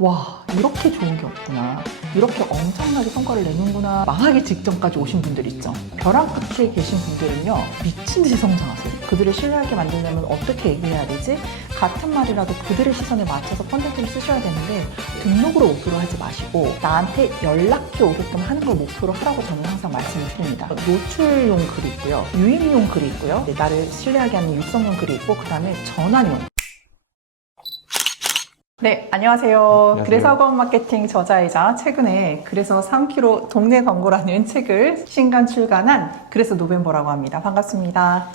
와, 이렇게 좋은 게 없구나. 이렇게 엄청나게 성과를 내는구나. 망하기 직전까지 오신 분들 있죠. 벼랑 끝에 계신 분들은요, 미친 듯이 성장하세요. 그들을 신뢰하게 만들려면 어떻게 얘기해야 되지? 같은 말이라도 그들의 시선에 맞춰서 컨텐츠를 쓰셔야 되는데, 등록으로 목표로 하지 마시고 나한테 연락이 오게끔 하는 걸 목표로 하라고 저는 항상 말씀을 드립니다. 노출용 글이 있고요, 유입용 글이 있고요, 나를 신뢰하게 하는 육성용 글이 있고, 그 다음에 전환용. 네, 안녕하세요. 안녕하세요. 그래서 학원 마케팅 저자이자 최근에 그래서 3kg 동네 광고라는 책을 신간 출간한 그래서 노벤버라고 합니다. 반갑습니다.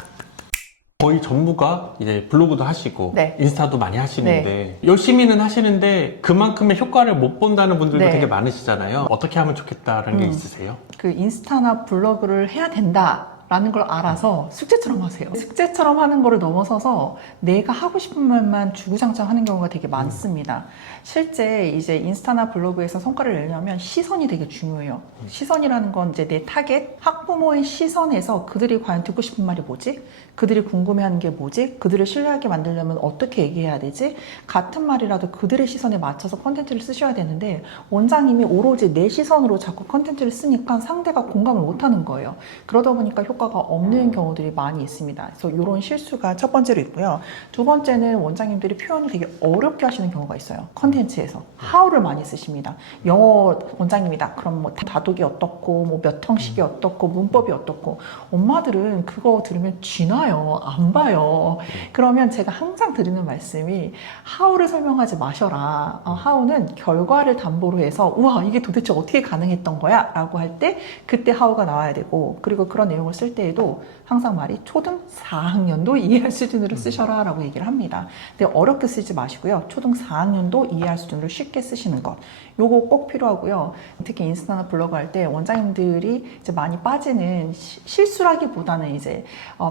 거의 전부가 이제 블로그도 하시고 네. 인스타도 많이 하시는데 열심히는 하시는데 그만큼의 효과를 못 본다는 분들도 네. 되게 많으시잖아요. 어떻게 하면 좋겠다라는 게 있으세요? 그 인스타나 블로그를 해야 된다 라는 걸 알아서 숙제처럼 하세요. 숙제처럼 하는 거를 넘어서서 내가 하고 싶은 말만 주구장창 하는 경우가 되게 많습니다. 실제 이제 인스타나 블로그에서 성과를 내려면 시선이 되게 중요해요. 시선이라는 건 이제 내 타겟, 학부모의 시선에서 그들이 과연 듣고 싶은 말이 뭐지? 그들이 궁금해하는 게 뭐지? 그들을 신뢰하게 만들려면 어떻게 얘기해야 되지? 같은 말이라도 그들의 시선에 맞춰서 컨텐츠를 쓰셔야 되는데, 원장님이 오로지 내 시선으로 자꾸 컨텐츠를 쓰니까 상대가 공감을 못하는 거예요. 그러다 보니까 효과가 없는 경우들이 많이 있습니다. 그래서 이런 실수가 첫 번째로 있고요. 두 번째는 원장님들이 표현을 되게 어렵게 하시는 경우가 있어요. 컨텐츠에서 how를 많이 쓰십니다. 영어 원장님이다. 그럼 뭐 다독이 어떻고, 뭐 몇 형식이 어떻고, 문법이 어떻고. 엄마들은 그거 들으면 쥐나요? 안 봐요. 그러면 제가 항상 드리는 말씀이 how를 설명하지 마셔라. how는 결과를 담보로 해서 우와, 이게 도대체 어떻게 가능했던 거야? 라고 할 때 그때 how가 나와야 되고, 그리고 그런 내용을 쓸 때에도 항상 말이 초등 4학년도 이해할 수준으로 쓰셔라 라고 얘기를 합니다. 근데 어렵게 쓰지 마시고요. 초등 4학년도 이해할 수준으로 쉽게 쓰시는 것, 요거 꼭 필요하고요. 특히 인스타나 블로그 할 때 원장님들이 이제 많이 빠지는 실수라기보다는 이제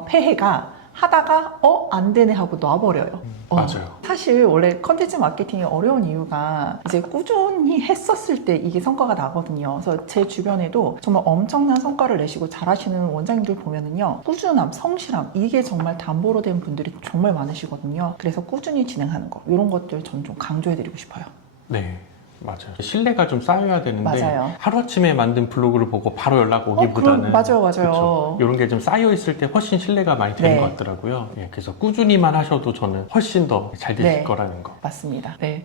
폐해가 하다가 안 되네 하고 놔버려요. 맞아요. 사실 원래 컨텐츠 마케팅이 어려운 이유가 이제 꾸준히 했었을 때 이게 성과가 나거든요. 그래서 제 주변에도 정말 엄청난 성과를 내시고 잘하시는 원장님들 보면은요, 꾸준함, 성실함, 이게 정말 담보로 된 분들이 정말 많으시거든요. 그래서 꾸준히 진행하는 거, 이런 것들 저는 좀 강조해드리고 싶어요. 네. 맞아요. 신뢰가 좀 쌓여야 되는데 맞아요. 하루아침에 만든 블로그를 보고 바로 연락 오기보다는 맞아요. 이런 게 좀 쌓여 있을 때 훨씬 신뢰가 많이 되는 네. 것 같더라고요. 예, 그래서 꾸준히만 하셔도 저는 훨씬 더 잘 되실 네. 거라는 거. 맞습니다. 네.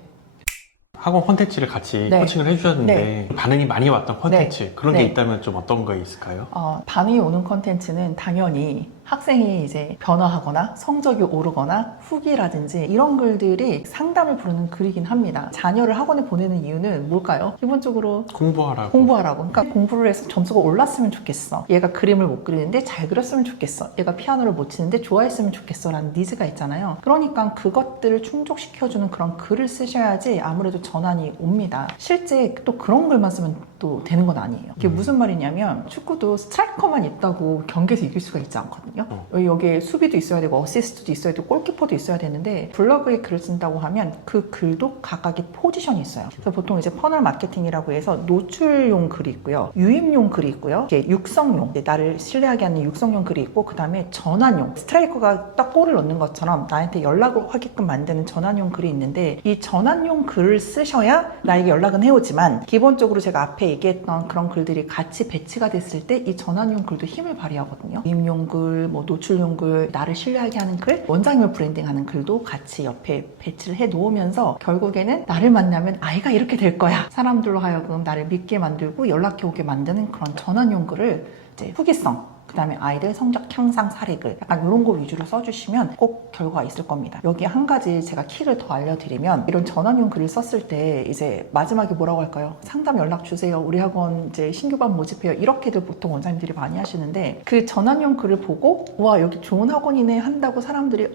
학원 콘텐츠를 같이 네. 코칭을 해주셨는데 네. 반응이 많이 왔던 콘텐츠 네. 그런 네. 게 있다면 좀 어떤 거 있을까요? 반응이 오는 컨텐츠는 당연히 학생이 이제 변화하거나 성적이 오르거나 후기라든지 이런 글들이 상담을 부르는 글이긴 합니다. 자녀를 학원에 보내는 이유는 뭘까요? 기본적으로 공부하라고. 그러니까 공부를 해서 점수가 올랐으면 좋겠어. 얘가 그림을 못 그리는데 잘 그렸으면 좋겠어. 얘가 피아노를 못 치는데 좋아했으면 좋겠어 라는 니즈가 있잖아요. 그러니까 그것들을 충족시켜주는 그런 글을 쓰셔야지 아무래도 전환이 옵니다. 실제 또 그런 글만 쓰면 또 되는 건 아니에요. 이게 무슨 말이냐면 축구도 스트라이커만 있다고 경기에서 이길 수가 있지 않거든요. 여기에 수비도 있어야 되고 어시스트도 있어야 되고 골키퍼도 있어야 되는데, 블로그에 글을 쓴다고 하면 그 글도 각각의 포지션이 있어요. 그래서 보통 이제 퍼널 마케팅이라고 해서 노출용 글이 있고요, 유입용 글이 있고요, 이게 육성용, 나를 신뢰하게 하는 육성용 글이 있고, 그 다음에 전환용, 스트라이커가 딱 골을 넣는 것처럼 나한테 연락을 하게끔 만드는 전환용 글이 있는데, 이 전환용 글을 쓰셔야 나에게 연락은 해오지만 기본적으로 제가 앞에 얘기했던 그런 글들이 같이 배치가 됐을 때 이 전환용 글도 힘을 발휘하거든요. 유입용 글, 뭐 노출용 글, 나를 신뢰하게 하는 글, 원장님을 브랜딩하는 글도 같이 옆에 배치를 해 놓으면서 결국에는 나를 만나면 아이가 이렇게 될 거야, 사람들로 하여금 나를 믿게 만들고 연락해 오게 만드는 그런 전환용 글을 이제 후기성, 그 다음에 아이들 성적 향상 사례글, 약간 이런 거 위주로 써주시면 꼭 결과가 있을 겁니다. 여기 한 가지 제가 키를 더 알려드리면, 이런 전환용 글을 썼을 때 이제 마지막에 뭐라고 할까요? 상담 연락 주세요, 우리 학원 이제 신규반 모집해요, 이렇게들 보통 원장님들이 많이 하시는데, 그 전환용 글을 보고 와, 여기 좋은 학원이네 한다고 사람들이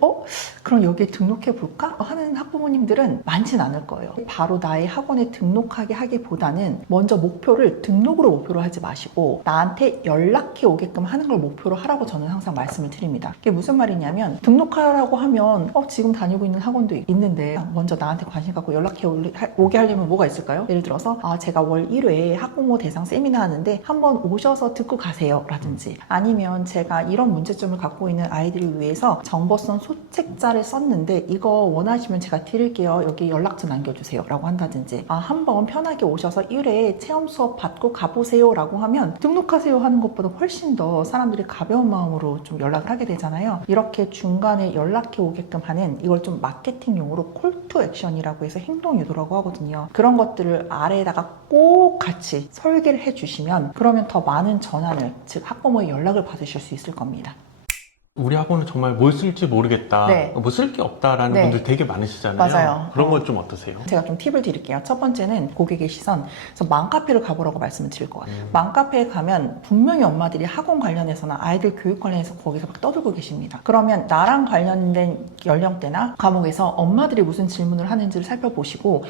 그럼 여기에 등록해 볼까? 하는 학부모님들은 많진 않을 거예요. 바로 나의 학원에 등록하게 하기보다는 먼저 목표를 등록으로 목표로 하지 마시고 나한테 연락해 오게끔 하는 하는 걸 목표로 하라고 저는 항상 말씀을 드립니다. 그게 무슨 말이냐면 등록하라고 하면 지금 다니고 있는 학원도 있는데 먼저 나한테 관심 갖고 연락해 오게 하려면 뭐가 있을까요? 예를 들어서 제가 월 1회 학부모 대상 세미나 하는데 한번 오셔서 듣고 가세요 라든지, 아니면 제가 이런 문제점을 갖고 있는 아이들을 위해서 정보성 소책자를 썼는데 이거 원하시면 제가 드릴게요, 여기 연락처 남겨주세요 라고 한다든지, 한번 편하게 오셔서 1회 체험 수업 받고 가보세요 라고 하면 등록하세요 하는 것보다 훨씬 더 사람들이 가벼운 마음으로 좀 연락을 하게 되잖아요. 이렇게 중간에 연락해 오게끔 하는, 이걸 좀 마케팅용으로 콜 투 액션이라고 해서 행동 유도라고 하거든요. 그런 것들을 아래에다가 꼭 같이 설계를 해주시면 그러면 더 많은 전환을, 즉 학부모의 연락을 받으실 수 있을 겁니다. 우리 학원은 정말 뭘 쓸지 모르겠다, 네. 뭐 쓸 게 없다라는 네. 분들 되게 많으시잖아요. 맞아요. 그런 건 좀 어떠세요? 제가 좀 팁을 드릴게요. 첫 번째는 고객의 시선. 그래서 맘카페를 가보라고 말씀을 드릴 것 같아요. 맘카페에 가면 분명히 엄마들이 학원 관련해서나 아이들 교육 관련해서 거기서 막 떠들고 계십니다. 그러면 나랑 관련된 연령대나 과목에서 엄마들이 무슨 질문을 하는지를 살펴보시고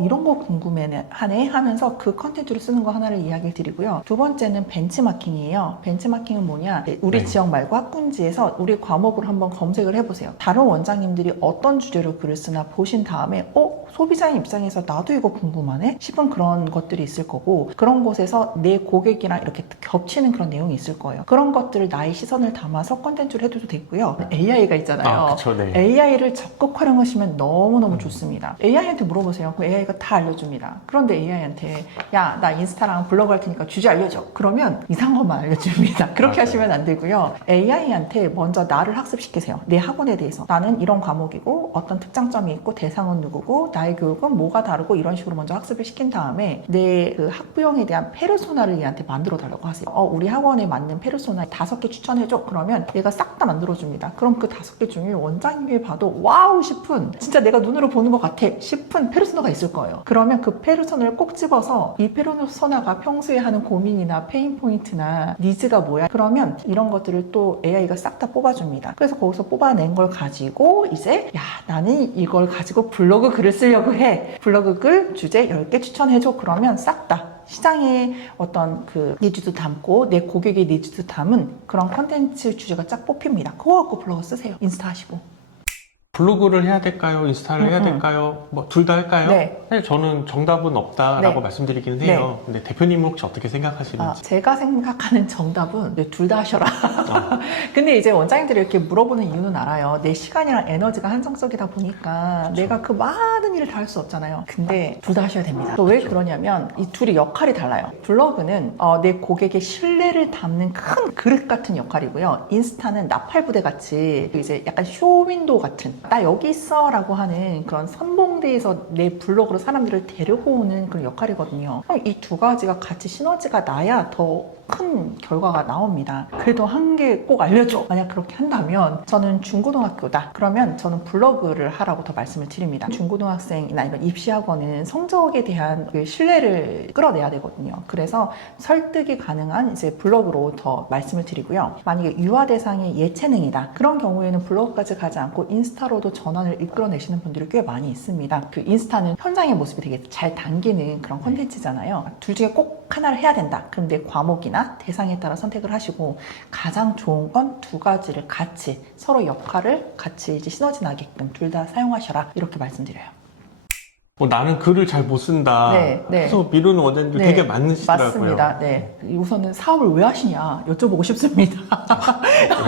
이런 거 궁금해하네 하면서 그 컨텐츠로 쓰는 거 하나를 이야기를 드리고요. 두 번째는 벤치마킹이에요. 벤치마킹은 뭐냐? 우리 네. 지역 말고 학군지에서 우리 과목으로 한번 검색을 해보세요. 다른 원장님들이 어떤 주제로 글을 쓰나 보신 다음에 소비자의 입장에서 나도 이거 궁금하네 싶은 그런 것들이 있을 거고, 그런 곳에서 내 고객이랑 이렇게 겹치는 그런 내용이 있을 거예요. 그런 것들을 나의 시선을 담아서 컨텐츠를 해줘도 되고요. AI가 있잖아요. 그쵸, 네. AI를 적극 활용하시면 너무너무 좋습니다. AI한테 물어보세요. 그럼 AI가 다 알려줍니다. 그런데 AI한테 야, 나 인스타랑 블로그 할 테니까 주제 알려줘. 그러면 이상한 것만 알려줍니다. 그렇게 맞아요. 하시면 안 되고요. AI한테 먼저 나를 학습시키세요. 내 학원에 대해서. 나는 이런 과목이고 어떤 특장점이 있고 대상은 누구고 나의 교육은 뭐가 다르고, 이런 식으로 먼저 학습을 시킨 다음에 내 그 학부형에 대한 페르소나를 얘한테 만들어 달라고 하세요. 우리 학원에 맞는 페르소나 5개 추천해줘. 그러면 얘가 싹 다 만들어줍니다. 그럼 그 5개 중에 원장님이 봐도 와우 싶은, 진짜 내가 눈으로 보는 것 같아 싶은 페르소나가 있을 거예요. 그러면 그 페르소나를 꼭 집어서 이 페르소나가 평소에 하는 고민이나 페인 포인트나 니즈가 뭐야? 그러면 이런 것들을 또 AI가 싹 다 뽑아줍니다. 그래서 거기서 뽑아낸 걸 가지고 이제 나는 이걸 가지고 블로그 글을 쓰려고 해. 블로그 글 주제 10개 추천해줘. 그러면 싹 다 시장의 어떤 그 니즈도 담고 내 고객의 니즈도 담은 그런 컨텐츠 주제가 쫙 뽑힙니다. 그거 갖고 블로그 쓰세요. 인스타 하시고. 블로그를 해야 될까요? 인스타를 해야 될까요? 뭐 둘 다 할까요? 네. 사실 저는 정답은 없다라고 네. 말씀드리기는 해요. 근데 대표님은 혹시 어떻게 생각하시는지? 제가 생각하는 정답은 둘 다 하셔라. 근데 이제 원장님들이 이렇게 물어보는 이유는 알아요. 내 시간이랑 에너지가 한정적이다 보니까 내가 그 많은 일을 다 할 수 없잖아요. 근데 둘 다 하셔야 됩니다. 왜 그러냐면 이 둘이 역할이 달라요. 블로그는 내 고객의 신뢰를 담는 큰 그릇 같은 역할이고요. 인스타는 나팔부대 같이 이제 약간 쇼윈도우 같은, 나 여기 있어 라고 하는 그런 선봉대에서 내 블로그로 사람들을 데리고 오는 그런 역할이거든요. 그럼 이 두 가지가 같이 시너지가 나야 더 큰 결과가 나옵니다. 그래도 한 개 꼭 알려줘. 만약 그렇게 한다면 저는 중고등학교다. 그러면 저는 블로그를 하라고 더 말씀을 드립니다. 중고등학생이나 이런 입시학원은 성적에 대한 그 신뢰를 끌어내야 되거든요. 그래서 설득이 가능한 이제 블로그로 더 말씀을 드리고요. 만약에 유아 대상의 예체능이다. 그런 경우에는 블로그까지 가지 않고 인스타로도 전환을 이끌어내시는 분들이 꽤 많이 있습니다. 그 인스타는 현장의 모습이 되게 잘 담기는 그런 콘텐츠잖아요. 둘 중에 꼭 하나를 해야 된다. 그럼 내 과목이나 대상에 따라 선택을 하시고, 가장 좋은 건 두 가지를 같이 서로 역할을 같이 이제 시너지 나게끔 둘 다 사용하셔라. 이렇게 말씀드려요. 나는 글을 잘 못 쓴다. 네, 네. 그래서 미루는 원장님들 네, 되게 많으시더라고요. 맞습니다. 네. 우선은 사업을 왜 하시냐 여쭤보고 싶습니다.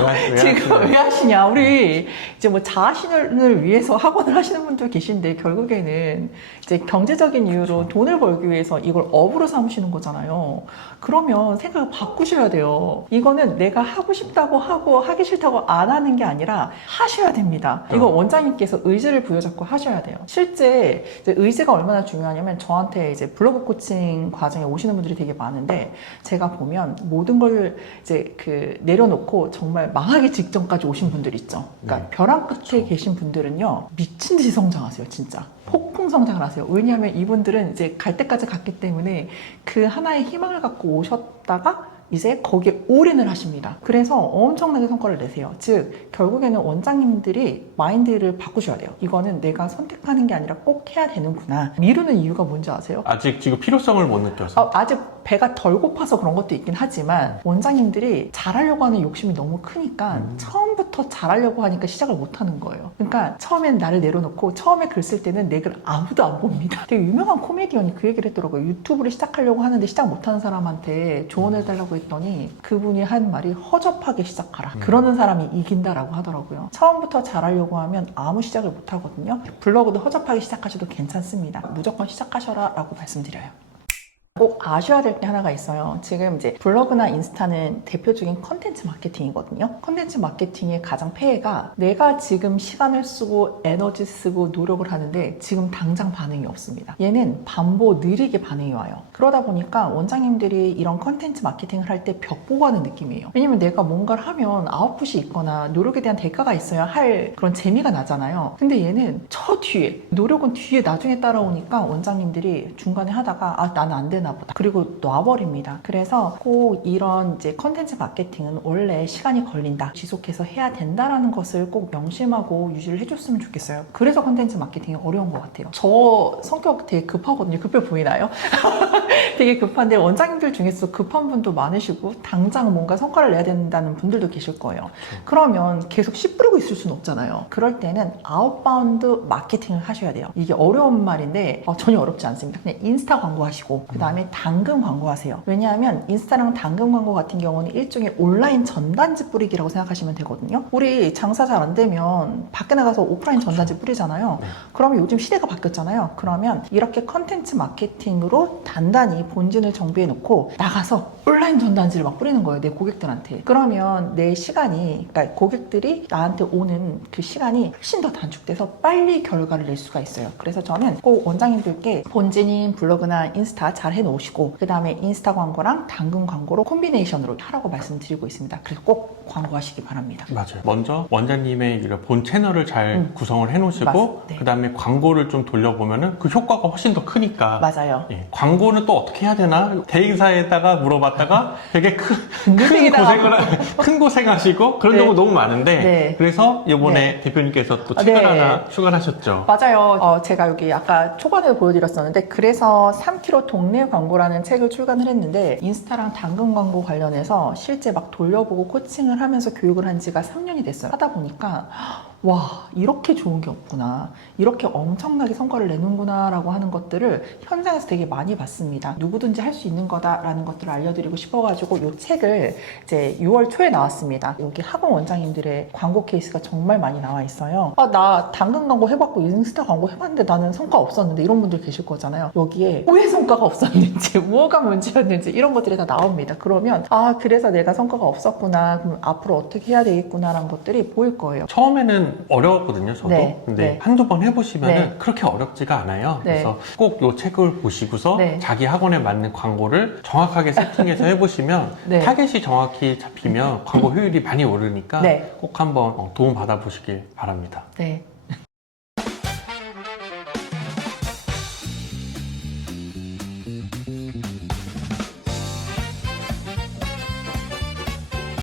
왜 지금 하시나요? 왜 하시냐? 우리 이제 뭐 자아실현을 위해서 학원을 하시는 분들 계신데 결국에는 이제 경제적인 이유로 돈을 벌기 위해서 이걸 업으로 삼으시는 거잖아요. 그러면 생각을 바꾸셔야 돼요. 이거는 내가 하고 싶다고 하고 하기 싫다고 안 하는 게 아니라 하셔야 됩니다. 이거 원장님께서 의지를 부여잡고 하셔야 돼요. 실제 이제 의지가 얼마나 중요하냐면, 저한테 이제 블로그 코칭 과정에 오시는 분들이 되게 많은데 제가 보면 모든 걸 이제 그 내려놓고 정말 망하기 직전까지 오신 분들 있죠. 그러니까 벼랑 끝에 계신 분들은요 미친 듯이 성장하세요. 진짜 폭풍 성장을 하세요. 왜냐하면 이분들은 이제 갈 때까지 갔기 때문에 그 하나의 희망을 갖고 오셨다가 이제 거기에 올인을 하십니다. 그래서 엄청나게 성과를 내세요. 즉 결국에는 원장님들이 마인드를 바꾸셔야 돼요. 이거는 내가 선택하는 게 아니라 꼭 해야 되는구나. 미루는 이유가 뭔지 아세요? 아직 지금 필요성을 못 느껴서. 아직 배가 덜 고파서 그런 것도 있긴 하지만 원장님들이 잘하려고 하는 욕심이 너무 크니까 처음부터 잘하려고 하니까 시작을 못 하는 거예요. 그러니까 처음엔 나를 내려놓고 처음에 글 쓸 때는 내 글 아무도 안 봅니다. 되게 유명한 코미디언이 그 얘기를 했더라고요. 유튜브를 시작하려고 하는데 시작 못하는 사람한테 조언해달라고 했더니 그분이 한 말이 허접하게 시작하라. 그러는 사람이 이긴다라고 하더라고요. 처음부터 잘하려고 하면 아무 시작을 못 하거든요. 블로그도 허접하게 시작하셔도 괜찮습니다. 무조건 시작하셔라 라고 말씀드려요. 꼭 아셔야 될 게 하나가 있어요. 지금 이제 블로그나 인스타는 대표적인 컨텐츠 마케팅이거든요. 컨텐츠 마케팅의 가장 폐해가 내가 지금 시간을 쓰고 에너지 쓰고 노력을 하는데 지금 당장 반응이 없습니다. 얘는 반보 느리게 반응이 와요. 그러다 보니까 원장님들이 이런 컨텐츠 마케팅을 할 때 벽 보고 하는 느낌이에요. 왜냐면 내가 뭔가를 하면 아웃풋이 있거나 노력에 대한 대가가 있어야 할 그런 재미가 나잖아요. 근데 얘는 저 뒤에, 노력은 뒤에 나중에 따라오니까 원장님들이 중간에 하다가 아, 나는 안 되나 보다. 그리고 놔버립니다. 그래서 꼭 이런 이제 컨텐츠 마케팅은 원래 시간이 걸린다. 지속해서 해야 된다라는 것을 꼭 명심하고 유지를 해줬으면 좋겠어요. 그래서 컨텐츠 마케팅이 어려운 것 같아요. 저 성격 되게 급하거든요. 급해 보이나요? 되게 급한데 원장님들 중에서 급한 분도 많으시고 당장 뭔가 성과를 내야 된다는 분들도 계실 거예요. 그러면 계속 씨 뿌리고 있을 수는 없잖아요. 그럴 때는 아웃바운드 마케팅을 하셔야 돼요. 이게 어려운 말인데 전혀 어렵지 않습니다. 그냥 인스타 광고 하시고 그 다음에 당근 광고 하세요. 왜냐하면 인스타랑 당근 광고 같은 경우는 일종의 온라인 전단지 뿌리기라고 생각하시면 되거든요. 우리 장사 잘 안 되면 밖에 나가서 오프라인 전단지 뿌리잖아요. 그러면 요즘 시대가 바뀌었잖아요. 그러면 이렇게 컨텐츠 마케팅으로 단단히 본진을 정비해 놓고 나가서 온라인 전단지를 막 뿌리는 거예요. 내 고객들한테. 그러면 내 시간이, 그러니까 고객들이 나한테 오는 그 시간이 훨씬 더 단축돼서 빨리 결과를 낼 수가 있어요. 그래서 저는 꼭 원장님들께 본진인 블로그나 인스타 잘 해놓으시고 그 다음에 인스타 광고랑 당근 광고로 콤비네이션으로 하라고 말씀드리고 있습니다. 그래서 꼭 광고하시기 바랍니다. 맞아요. 먼저 원장님의 이런 본 채널을 잘 구성을 해놓으시고 네. 그 다음에 광고를 좀 돌려보면은 그 효과가 훨씬 더 크니까. 맞아요. 예, 광고는 또 어떻게 해야 되나? 대행사에다가 물어봤다가 되게 큰 고생하시고 그런 네. 경우 너무 많은데 네. 그래서 이번에 네. 대표님께서 또 책을 네. 하나 추가를 하셨죠. 맞아요. 제가 여기 아까 초반에 보여드렸었는데 그래서 3kg 동네 광고라는 책을 출간을 했는데 인스타랑 당근 광고 관련해서 실제 막 돌려보고 코칭을 하면서 교육을 한 지가 3년이 됐어요. 하다 보니까 와, 이렇게 좋은 게 없구나. 이렇게 엄청나게 성과를 내는구나 라고 하는 것들을 현장에서 되게 많이 봤습니다. 누구든지 할 수 있는 거다라는 것들을 알려드리고 싶어가지고 이 책을 이제 6월 초에 나왔습니다. 여기 학원 원장님들의 광고 케이스가 정말 많이 나와 있어요. 아, 나 당근 광고 해봤고 인스타 광고 해봤는데 나는 성과 없었는데 이런 분들 계실 거잖아요. 여기에 왜 성과가 없었는지, 뭐가 문제였는지 이런 것들이 다 나옵니다. 그러면 아, 그래서 내가 성과가 없었구나. 그럼 앞으로 어떻게 해야 되겠구나라는 것들이 보일 거예요. 처음에는 어려웠거든요, 저도. 네, 근데 네. 한두 번 해보시면 네. 그렇게 어렵지가 않아요. 네. 그래서 꼭 이 책을 보시고서 네. 자기 학원에 맞는 광고를 정확하게 세팅해서 해보시면 네. 타겟이 정확히 잡히면 광고 효율이 많이 오르니까 네. 꼭 한번 도움 받아보시길 바랍니다. 네.